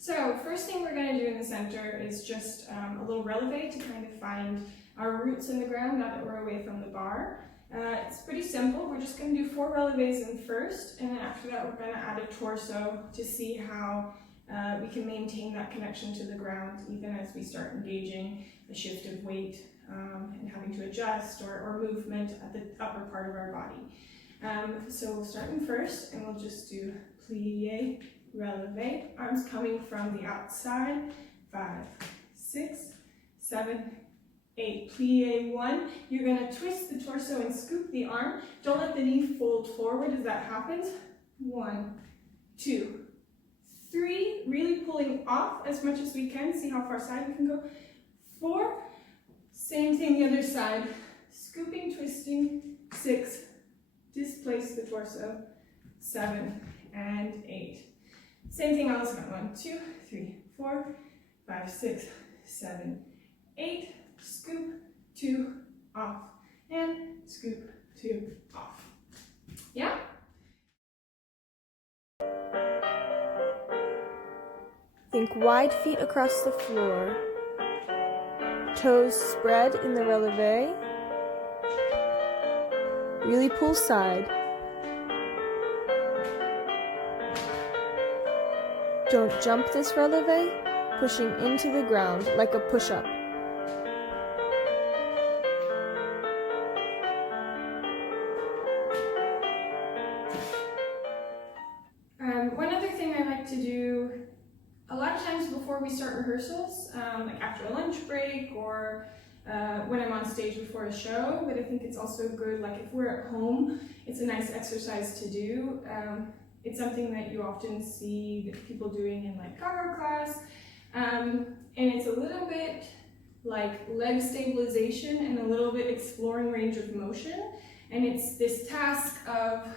So first thing we're going to do in the center is just a little releve to kind of find our roots in the ground now that we're away from the bar. It's pretty simple. We're just going to do 4 releves in first, and then after that we're going to add a torso to see how we can maintain that connection to the ground even as we start engaging a shift of weight and having to adjust or movement at the upper part of our body. So we'll start in first, and we'll just do plie, releve, arms coming from the outside, 5, 6, 7, 8, plie 1. You're going to twist the torso and scoop the arm. Don't let the knee fold forward as that happens. 1, 2, 3, really pulling off as much as we can. See how far side we can go. 4, same thing the other side. Scooping, twisting. 6, displace the torso. 7 and 8. Same thing on the second. 1, 2, 3, 4, 5, 6, 7, 8. Scoop, 2, off, and scoop, 2, off. Yeah? Think wide feet across the floor, toes spread in the releve, really pull side. Don't jump this releve, pushing into the ground like a push-up. One other thing I like to do a lot of times before we start rehearsals, like after a lunch break or when I'm on stage before a show, but I think it's also good, like if we're at home, it's a nice exercise to do. It's something that you often see people doing in like choreography class, and it's a little bit like leg stabilization and a little bit exploring range of motion, and it's this task of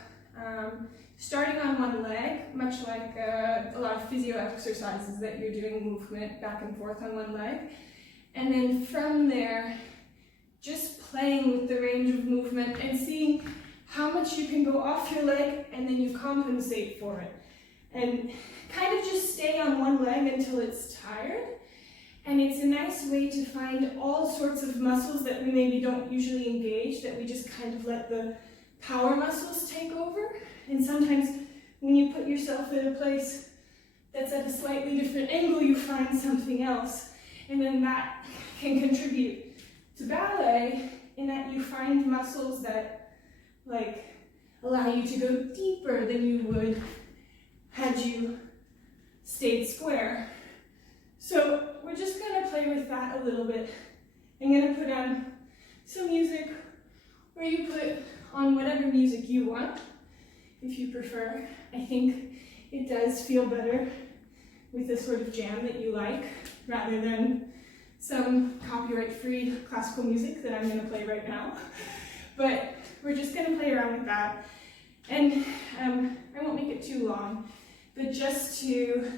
starting on one leg, much like a lot of physio exercises that you're doing movement back and forth on one leg. And then from there, just playing with the range of movement and seeing how much you can go off your leg and then you compensate for it. And kind of just stay on one leg until it's tired. And it's a nice way to find all sorts of muscles that we maybe don't usually engage, that we just kind of let the power muscles take over. And sometimes when you put yourself in a place that's at a slightly different angle, you find something else. And then that can contribute to ballet in that you find muscles that like allow you to go deeper than you would had you stayed square. So we're just going to play with that a little bit. I'm going to put on some music, or you put on whatever music you want, if you prefer. I think it does feel better with the sort of jam that you like, rather than some copyright-free classical music that I'm going to play right now. But we're just going to play around with that. And I won't make it too long, but just to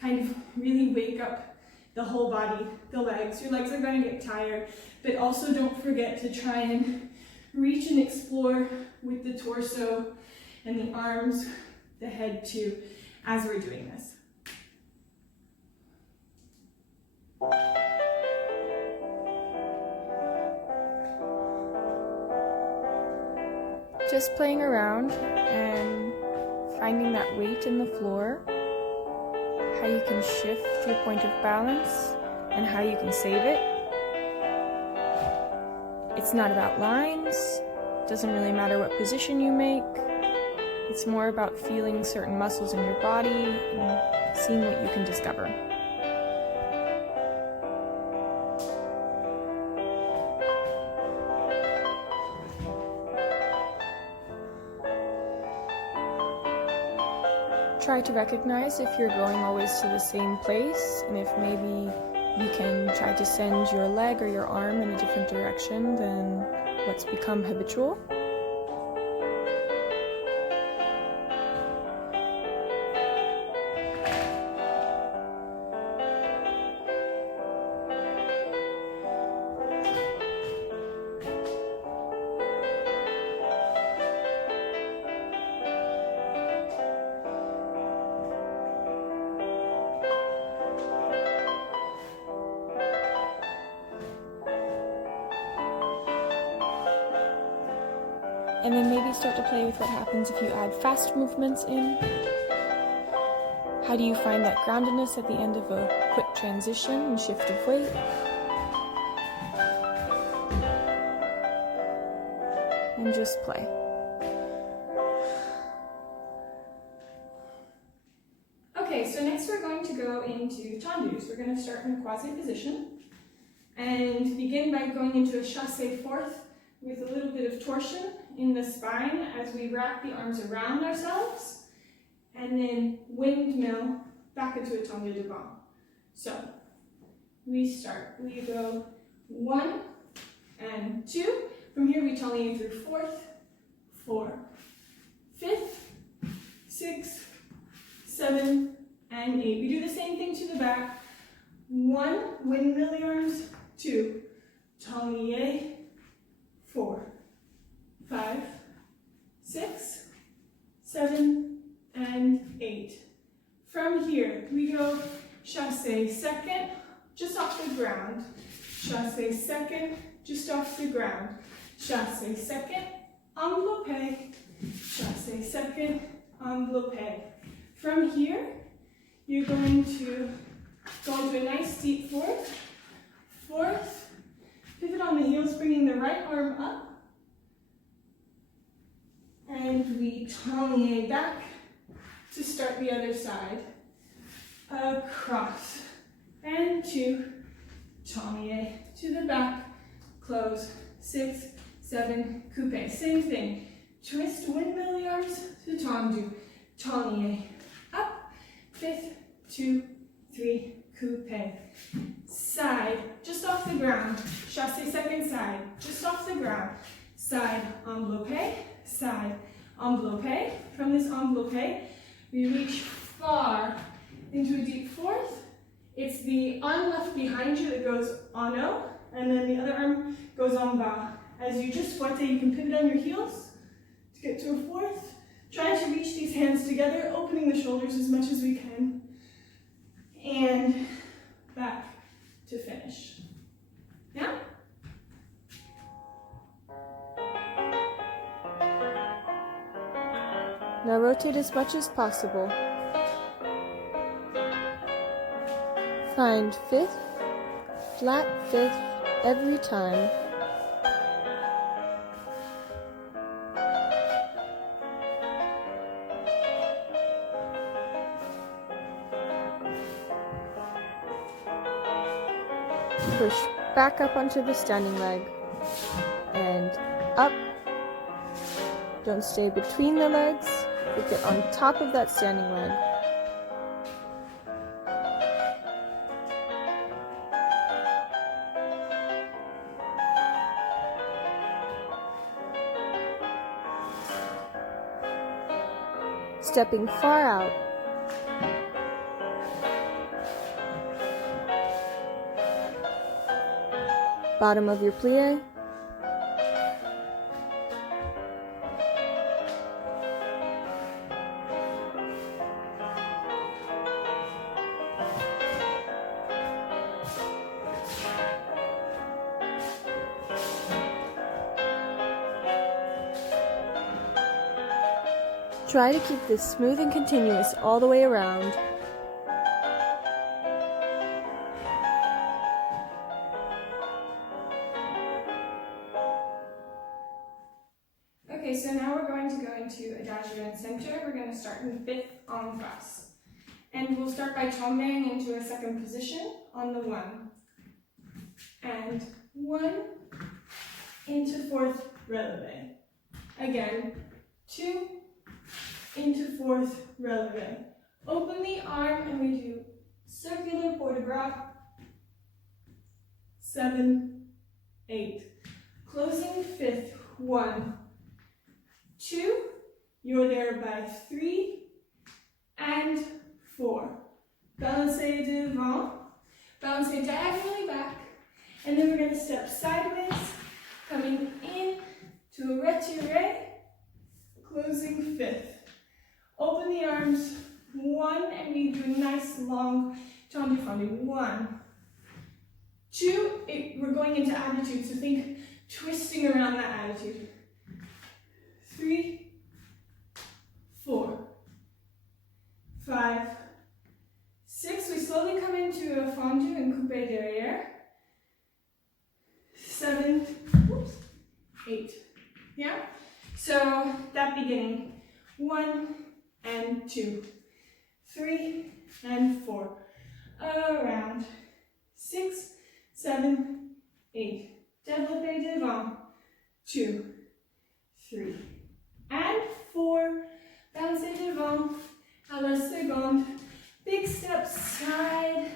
kind of really wake up the whole body, the legs. Your legs are going to get tired, but also don't forget to try and reach and explore with the torso and the arms, the head too, as we're doing this. Just playing around and finding that weight in the floor, how you can shift your point of balance and how you can save it. It's not about lines, doesn't really matter what position you make. It's more about feeling certain muscles in your body and seeing what you can discover. Try to recognize if you're going always to the same place, and if maybe you can try to send your leg or your arm in a different direction than what's become habitual. And then maybe start to play with what happens if you add fast movements in. How do you find that groundedness at the end of a quick transition and shift of weight? And just play. Okay, so next we're going to go into tendus. We're going to start in a quasi position and begin by going into a chassé fourth with a little bit of torsion in the spine as we wrap the arms around ourselves, and then windmill back into a tendu devant. So we start. We go 1 and 2. From here we tally through 4th, 4, 5th, 6, 7, and 8. We do the same thing to the back. 1, windmill the arms. 2, talier. 4, 5, 6, 7, and 8. From here, we go chassé second, just off the ground. Chassé second, just off the ground. Chassé second, enveloppé. Chassé second, enveloppé. From here, you're going to go into a nice deep fourth. Fourth, pivot on the heels, bringing the right arm up. And we talier back to start the other side. Across. And 2, talier to the back. Close. 6, 7, coupe. Same thing. Twist, windmill the arms to tendu. Talier. Up. 5th, 2, 3, coupe. Side, just off the ground. Chassé second side, just off the ground. Side, enveloppé, side, enveloppé. From this enveloppé, we reach far into a deep fourth. It's the arm left behind you that goes en haut, and then the other arm goes en bas. As you just forte, you can pivot on your heels to get to a fourth. Try to reach these hands together, opening the shoulders as much as we can. And back to finish. Now, now rotate as much as possible. Find 5th, flat 5th every time. Push back up onto the standing leg and up. Don't stay between the legs, but get on top of that standing leg. Stepping far out. Bottom of your plie. Try to keep this smooth and continuous all the way around. okay, so now we're going to go into Adagio and Center. We're going to start in 5th en face. And we'll start by tombing into a second position on the 1. And 1 into 4th releve. Again, 2 into 4th releve. Open the arm and we do circular port de bras. 7, 8. Closing 5th. 1, 2. You're there by 3 and 4. Balancez devant. Balancez diagonally back. And then we're going to step sideways, coming in to a retiré, closing 5th. Open the arms, 1, and we do a nice long tendu fendu. 1, 2, we're going into attitude, so think twisting around that attitude. 3, 4, 5, 6. We slowly come into a fondu and coupé derrière. 7, 8. Yeah? So that beginning. 1 and 2, 3 and 4. Around. 6, 7, 8. Développé devant. 2, 3, and 4. Bouncez devant. À la seconde. Big step side.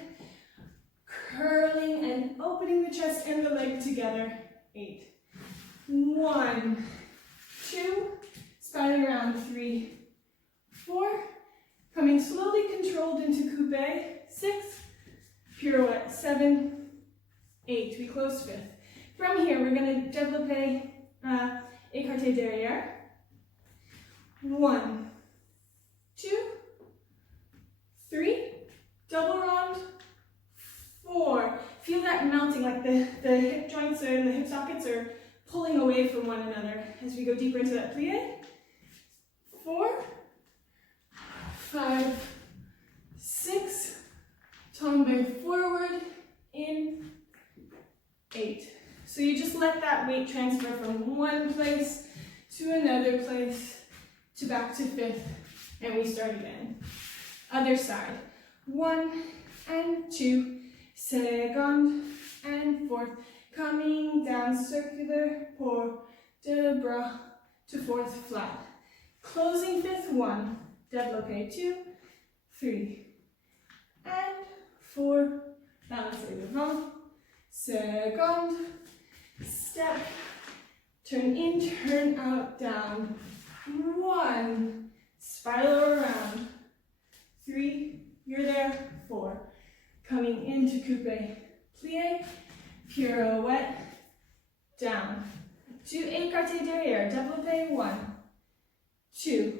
Curling and opening the chest and the leg together. 8. 1, 2. Spinning around. 3, 4. Coming slowly controlled into coupé. 6. Pirouette. 7, 8. We close 5th. From here, we're going to développé écarté derrière. 1, 2, 3. Double round. 4. Feel that melting, like the hip joints and the hip sockets are pulling away from one another as we go deeper into that plie. 4, 5, 6. Tombe forward. In. 8. So you just let that weight transfer from one place to another place to back to 5th, and we start again. Other side. 1 and 2, second and 4th, coming down circular pour de bras to 4th flat. Closing 5th, 1, développé 2, 3, and 4, balancez devant, second, step, turn in, turn out, down, 1, spiral around, 3, you're there, 4, coming into coupé, plie, pirouette, down, 2, écarté derrière, développé, 1, 2,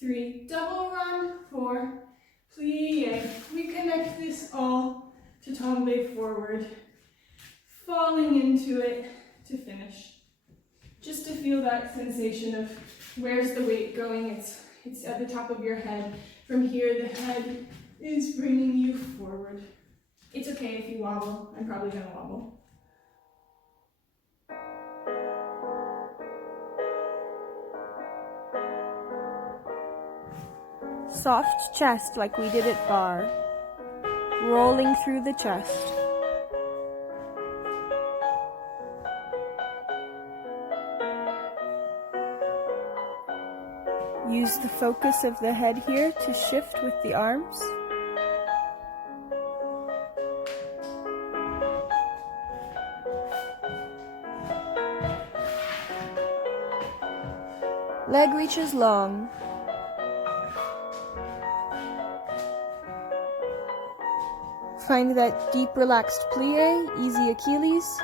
3, double run, 4, plie. We connect this all to tombe forward, falling into it to finish. Just to feel that sensation of where's the weight going, it's at the top of your head. From here, the head is bringing you forward. It's okay if you wobble. I'm probably gonna wobble. Soft chest like we did at bar. Rolling through the chest. Use the focus of the head here to shift with the arms. Leg reaches long. Find that deep relaxed plie, easy Achilles.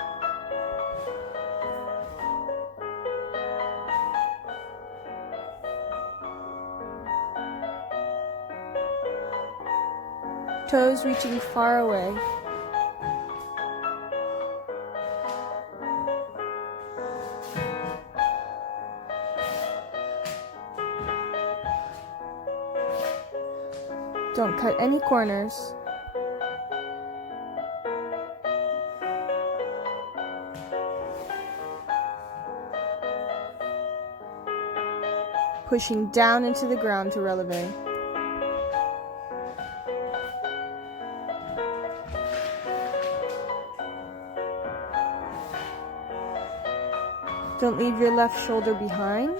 Toes reaching far away. Don't cut any corners. Pushing down into the ground to releve. Don't leave your left shoulder behind.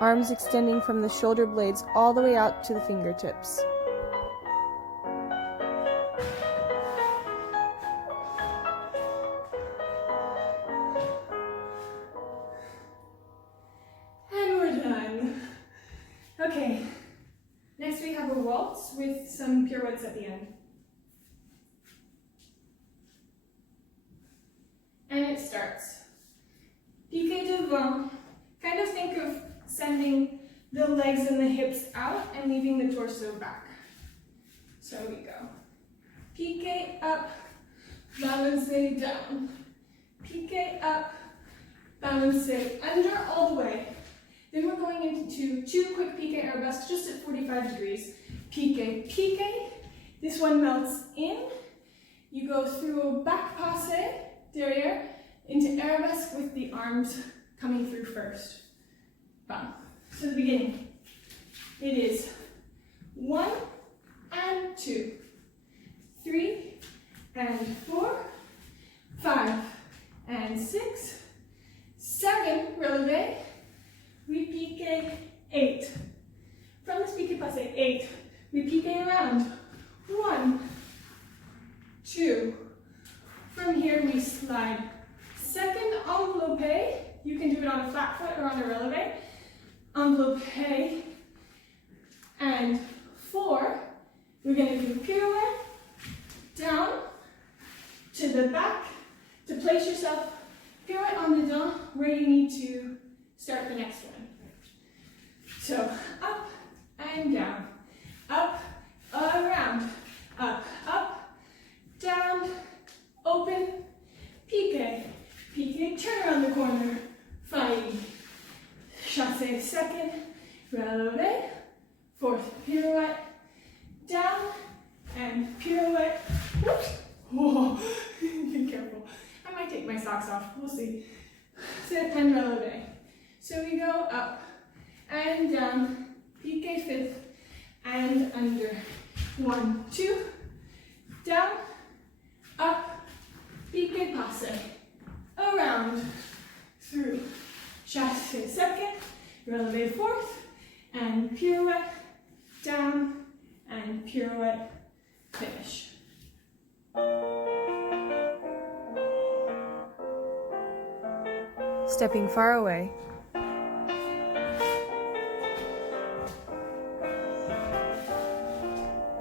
Arms extending from the shoulder blades all the way out to the fingertips. And we're done. Okay, next we have a waltz with some pirouettes at the end. And it starts. Piqué devant. Kind of think of sending the legs and the hips out and leaving the torso back. So we go. Piqué up, balancez down. Piqué up, balancez under all the way. Then we're going into 2 quick piqué arabesques just at 45 degrees. Piqué, piqué. This one melts in. You go through a back passé, derrière, into arabesque with the arms coming through first. Bam. So the beginning. It is 1 and 2, 3 and 4, 5 and 6, 7, releve, we piqué 8. From this piqué passé 8, we piqué around 1, 2. From here we slide. Second enveloppe, you can do it on a flat foot or on a releve. Enveloppe and 4. We're going to do pirouette down to the back to place yourself. Pirouette en dedans where you need to start the next one. So up and down, up, around, up, up, down, open, piqué, piqué, turn around the corner, failli, chassé second, releve, 4th pirouette, down, and pirouette, whoops, whoa, be careful, I might take my socks off, we'll see, sit and releve. So we go up and down, piqué 5th, and under, 1, 2, down, up, piqué passé, around, through, chassé 2nd, releve 4th, and pirouette, down, and pirouette, finish. Stepping far away.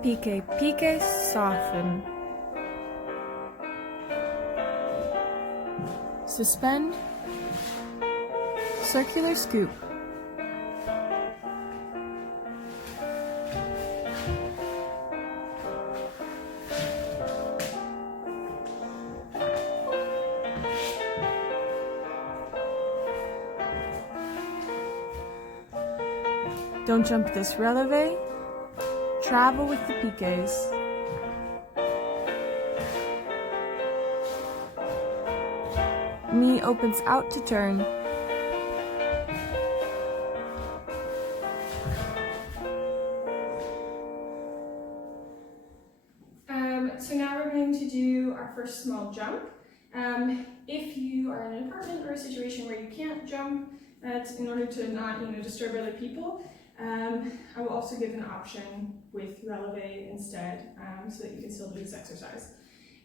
Piqué, piqué, soften. Suspend. Circular scoop. Don't jump this releve. Travel with the piqués. Knee opens out to turn. So now we're going to do our first small jump. If you are in an apartment or a situation where you can't jump, in order to not disturb other people, I will also give an option with releve instead, so that you can still do this exercise.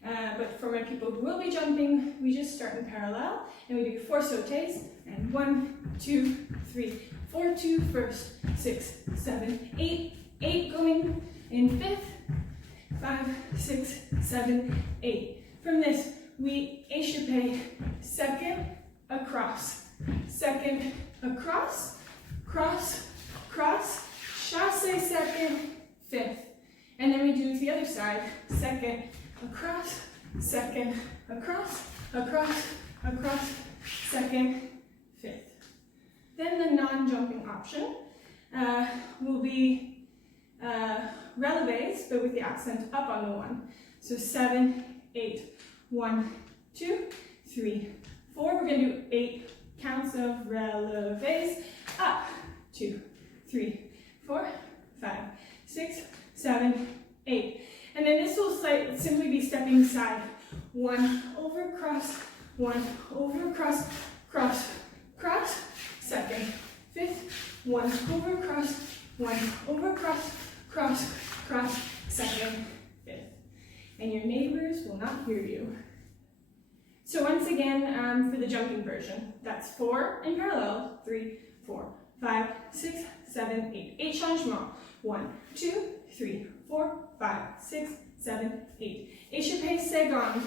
But for my people who will be jumping, we just start in parallel, and we do 4 sautés, and 1, 2, 3, 4, 2, first, 6, 7, 8, 8 going in 5th, 5, 6, 7, 8. From this, we échappé, 2nd, across, 2nd, across, cross, cross, chassé 2nd, 5th. And then we do the other side, 2nd, across, 2nd, across, across, across, 2nd, 5th. Then the non-jumping option will be releves, but with the accent up on the 1. So 7, 8, 1, 2, 3, 4. We're going to do 8 counts of releves, up, 2, 3, 4, 5, 6, 7, 8. And then this will simply be stepping side. 1 over, cross, 1 over, cross, cross, cross, 2nd, 5th, 1 over, cross, 1 over, cross, cross, cross, 2nd, 5th. And your neighbors will not hear you. So once again, for the jumping version, that's 4 in parallel, 3, 4, 5, 6, 7, 8. 8 changements. 1, 2, 3, 4, 5, 6, 7, 8. Échappé second,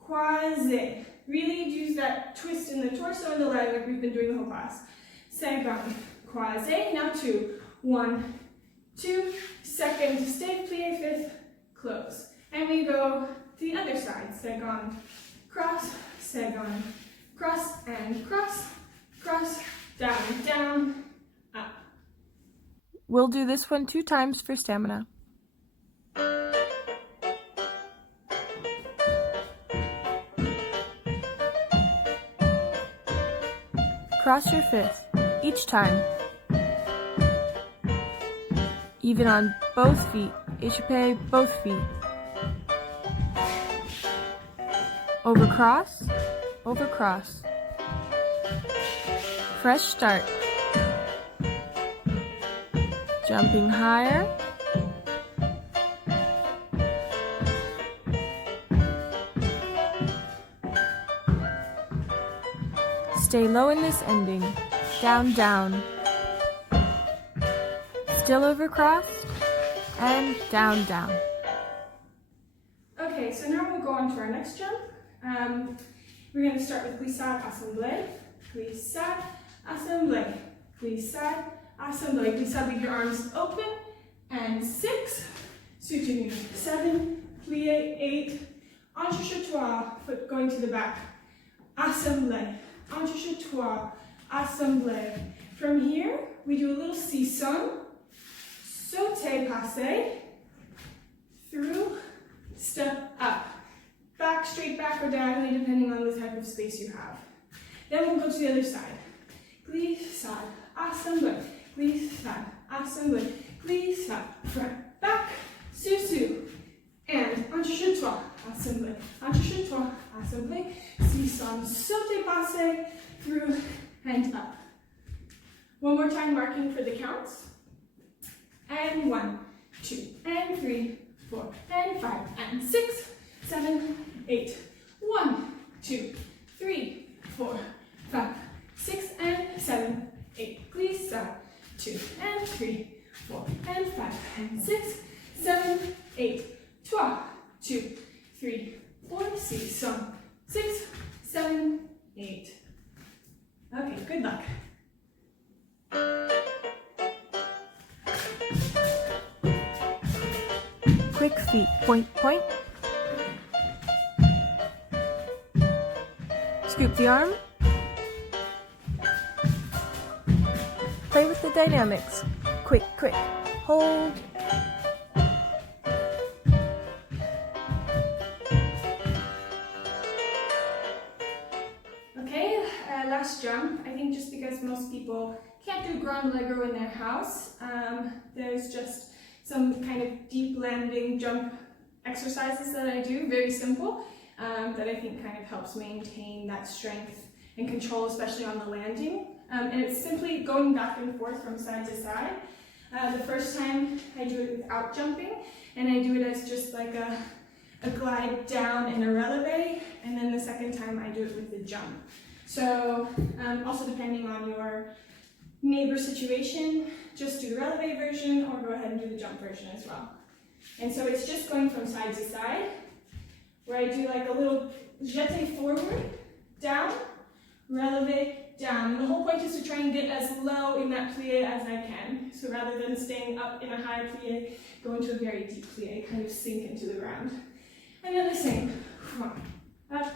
croisé. Really use that twist in the torso and the leg like we've been doing the whole class. Second, croisé. Now 2. 1, 2, 2nd, stay plié 5th, close. And we go to the other side. Segon, cross, segon, cross, and cross, cross, down, down, up. We'll do this one 2 times for stamina. Cross your fifth, each time. Even on both feet, échappé both feet. Over cross, over cross. Fresh start. Jumping higher. Stay low in this ending. Down, down. Still over crossed. And down, down. Okay, so now we'll go on to our next jump. We're going to start with glissade, assemblée. Glissade, assemblée. Glissade, assemblée. Glissade with your arms open. And 6. Soutenu. 7. Plie. 8. Entrechotoir. Foot going to the back. Assemblée. Entrechotoir. Assemblée. From here, we do a little seesaw. Sauté, passé. Through. Step up. Back, straight back or diagonally, depending on the type of space you have. Then we'll go to the other side. Glissade, assemblée, glissade, assemblée, glissade, front, back, sous, and entrechotoir, assemblée, entrechotoir, assemblée, seesaw, sauté, passé, through, and up. One more time, marking for the counts. And 1, 2, and 3, 4, and 5, and 6, 7, 8. 1, 2, 3, 4, 5, 6, and 7, 8. Glissade. 2, and 3, 4, and 5, and 6, 7, 8. 2, 3, 4, seesaw. 6, 7, 8. Okay, good luck. Quick feet, point, point. Scoop the arm. Play with the dynamics. Quick, quick. Hold. Okay, last jump. I think just because most people can't do grand legro in their house, there's just some kind of deep landing jump exercises that I do, very simple, that I think kind of helps maintain that strength and control, especially on the landing. And it's simply going back and forth from side to side. The first time I do it without jumping, and I do it as just like a glide down and a releve, and then the second time I do it with the jump. So also depending on your neighbor situation, just do the releve version or go ahead and do the jump version as well. And so it's just going from side to side, where I do like a little jeté forward, down, releve, down. And the whole point is to try and get as low in that plie as I can. So rather than staying up in a high plie, go into a very deep plie, kind of sink into the ground. And then the same, up,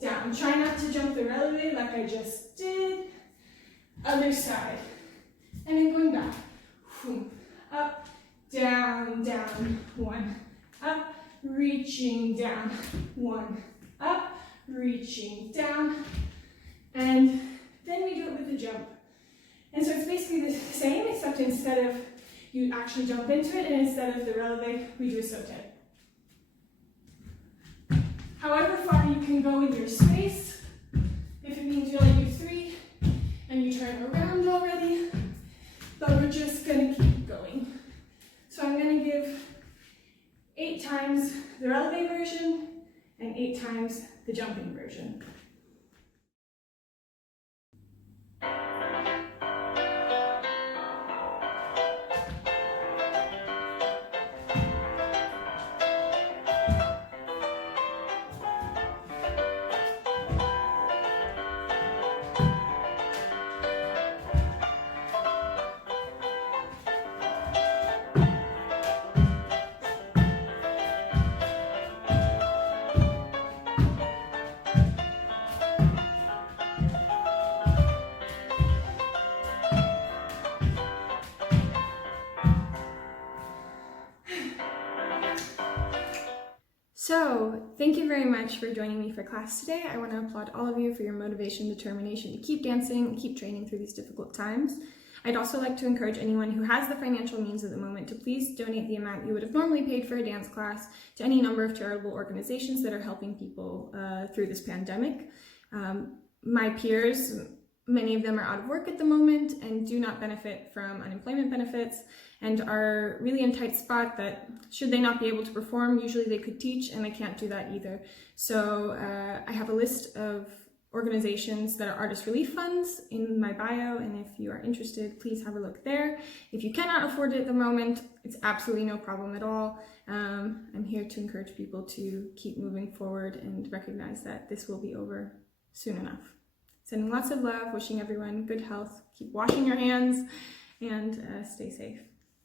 down. Try not to jump the releve like I just did. Other side. And then going back. Up, down, down. 1. Up, reaching down. 1. Up, reaching down. And then we do it with the jump. And so it's basically the same, except instead of you actually jump into it, and instead of the releve, we do a sauté. However far you can go in your space, if it means you only do 3, and you turn around already, but we're just going to keep going. So I'm going to give 8 times the releve version and 8 times the jumping version. very much for joining me for class today. I want to applaud all of you for your motivation and determination to keep dancing and keep training through these difficult times. I'd also like to encourage anyone who has the financial means at the moment to please donate the amount you would have normally paid for a dance class to any number of charitable organizations that are helping people through this pandemic. My peers, many of them are out of work at the moment and do not benefit from unemployment benefits and are really in a tight spot that should they not be able to perform, usually they could teach, and they can't do that either. So I have a list of organizations that are artist relief funds in my bio, and if you are interested, please have a look there. If you cannot afford it at the moment, it's absolutely no problem at all. I'm here to encourage people to keep moving forward and recognize that this will be over soon enough. Sending lots of love, wishing everyone good health, keep washing your hands, and stay safe.